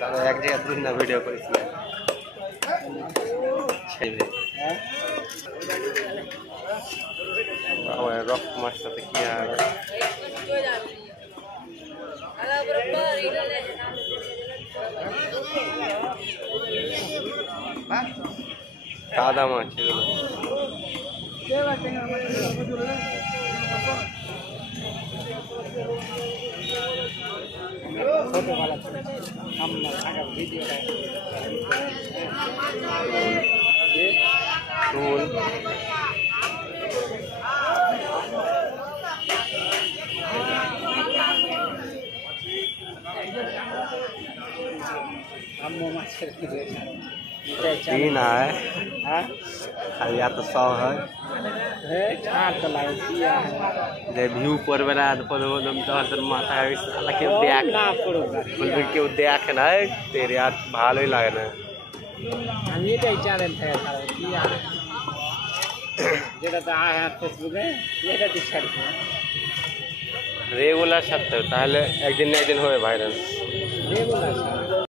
তারা এক জায়গায় দুই না ভিডিও করেছিলেন সেই আমার রক মাছ সাথে কি আর কাদা মাছ এগুলো तीन है खाली तो 100 है व्यू पर बेला माथा কেউ দেখ না বলবে কেউ দেখ না তেরে আর ভালোই লাগে না আমি এটাই চ্যানেল থেকে কি আর যেটা আয় ফেসবুকে এটা দিচ্ছি রেগুলার ছাড়তে তাহলে একদিন না একদিন হবে ভাইরাল রেগুলার